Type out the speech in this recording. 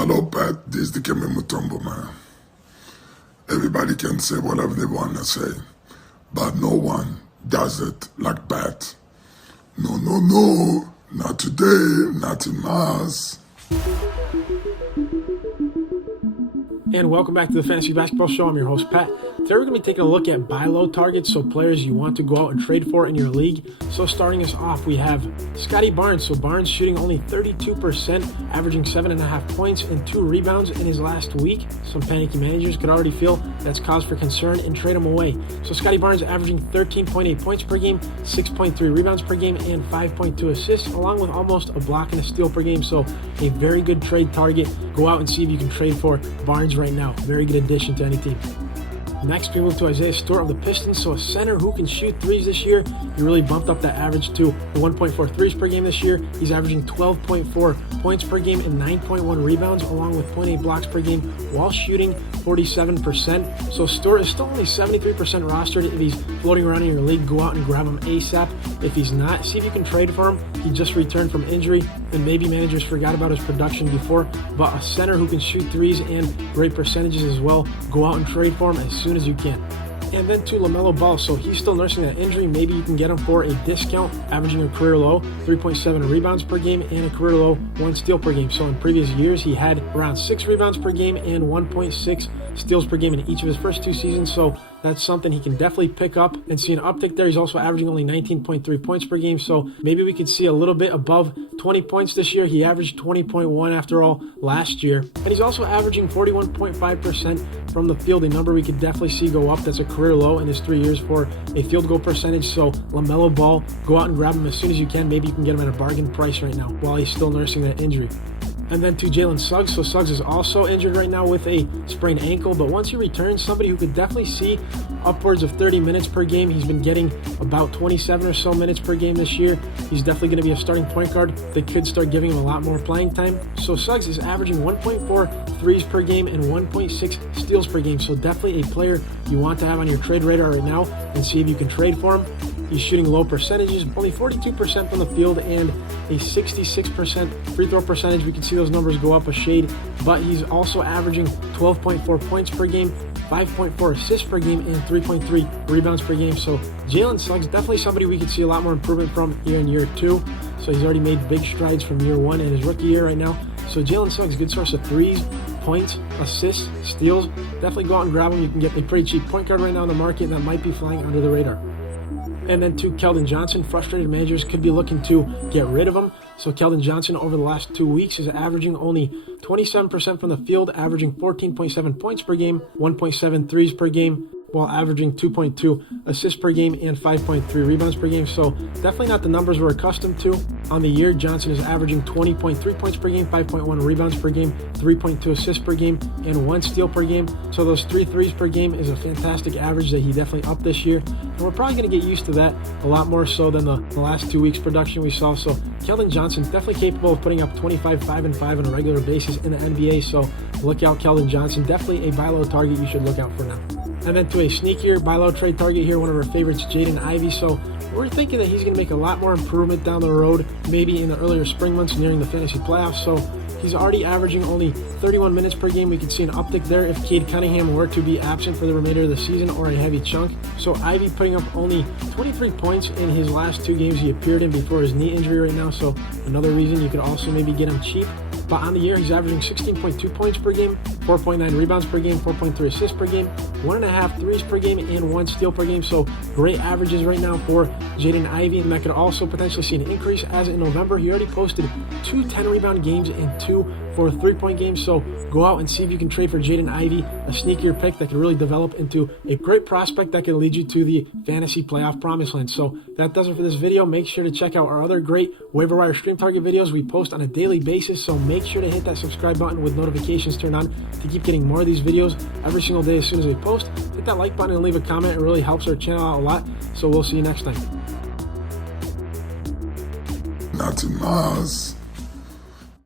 Hello, Pat. This is the Kemi Mutombo, man. Everybody can say whatever they want to say, but no one does it like Pat. No, no, no. Not today. Not in Mars. And welcome back to the Fantasy Basketball Show. I'm your host, Pat. Today we're going to be taking a look at buy low targets, so players you want to go out and trade for in your league. So starting us off, we have Scotty Barnes. So Barnes shooting only 32%, averaging 7.5 points and 2 rebounds in his last week. Some panicky managers could already feel that's cause for concern and trade him away. So Scotty Barnes averaging 13.8 points per game, 6.3 rebounds per game, and 5.2 assists, along with almost a block and a steal per game. So a very good trade target. Go out and see if you can trade for Barnes right now. Very good addition to any team. Next, we move to Isaiah Stewart of the Pistons. So a center who can shoot threes this year. He really bumped up that average to 1.4 threes per game this year. He's averaging 12.4 points per game and 9.1 rebounds, along with 0.8 blocks per game, while shooting 47%. So Stewart is still only 73% rostered. If he's floating around in your league, go out and grab him ASAP. If he's not, see if you can trade for him. He just returned from injury, and maybe managers forgot about his production before, but a center who can shoot threes and great percentages as well, go out and trade for him as soon as you can. And then to LaMelo Ball. So he's still nursing that injury. Maybe you can get him for a discount, averaging a career low 3.7 rebounds per game and a career low 1 steal per game. So in previous years, he had around 6 rebounds per game and 1.6 steals per game in each of his first 2 seasons. So that's something he can definitely pick up and see an uptick there. He's also averaging only 19.3 points per game. So maybe we could see a little bit above 20 points this year. He averaged 20.1 after all last year. And he's also averaging 41.5% from the field, a number we could definitely see go up. That's a career low in his 3 years for a field goal percentage. So LaMelo Ball, go out and grab him as soon as you can. Maybe you can get him at a bargain price right now while he's still nursing that injury. And then to Jalen Suggs. So Suggs is also injured right now with a sprained ankle, but once he returns, somebody who could definitely see upwards of 30 minutes per game. He's been getting about 27 or so minutes per game this year. He's definitely going to be a starting point guard. They could start giving him a lot more playing time. So Suggs is averaging 1.4 threes per game and 1.6 steals per game. So definitely a player you want to have on your trade radar right now and see if you can trade for him. He's shooting low percentages, only 42% from the field and a 66% free throw percentage. We can see those numbers go up a shade, but he's also averaging 12.4 points per game, 5.4 assists per game, and 3.3 rebounds per game. So Jalen Suggs, definitely somebody we could see a lot more improvement from here in year 2. So he's already made big strides from year 1 and his rookie year right now. So Jalen Suggs, good source of threes, points, assists, steals. Definitely go out and grab him. You can get a pretty cheap point guard right now in the market that might be flying under the radar. And then to Keldon Johnson, frustrated managers could be looking to get rid of him. So Keldon Johnson over the last 2 weeks is averaging only 27% from the field, averaging 14.7 points per game, 1.7 threes per game, while averaging 2.2 assists per game and 5.3 rebounds per game. So definitely not the numbers we're accustomed to. On the year, Johnson is averaging 20.3 points per game, 5.1 rebounds per game, 3.2 assists per game, and 1 steal per game. So those 3 threes per game is a fantastic average that he definitely upped this year. And we're probably going to get used to that a lot more so than the last 2 weeks production we saw. So Keldon Johnson definitely capable of putting up 25, 5, and 5 on a regular basis in the NBA. So look out, Keldon Johnson. Definitely a buy low target you should look out for now. And then to a sneakier buy low trade target here, one of our favorites, Jaden Ivey. So we're thinking that he's going to make a lot more improvement down the road, maybe in the earlier spring months nearing the fantasy playoffs. So he's already averaging only 31 minutes per game. We could see an uptick there if Cade Cunningham were to be absent for the remainder of the season or a heavy chunk. So Ivey putting up only 23 points in his last 2 games he appeared in before his knee injury right now. So another reason you could also maybe get him cheap. But on the year, he's averaging 16.2 points per game, 4.9 rebounds per game, 4.3 assists per game, 1.5 threes per game, and 1 steal per game. So great averages right now for Jaden Ivey, and that could also potentially see an increase as in November. He already posted 2 10-rebound games and 2 for 3-point games. So go out and see if you can trade for Jaden Ivey, a sneakier pick that could really develop into a great prospect that could lead you to the fantasy playoff promised land. So that does it for this video. Make sure to check out our other great waiver wire stream target videos we post on a daily basis. So make sure to hit that subscribe button with notifications turned on to keep getting more of these videos every single day as soon as we post. Hit that like button and leave a comment. It really helps our channel out a lot. So we'll see you next time. Not in Mars.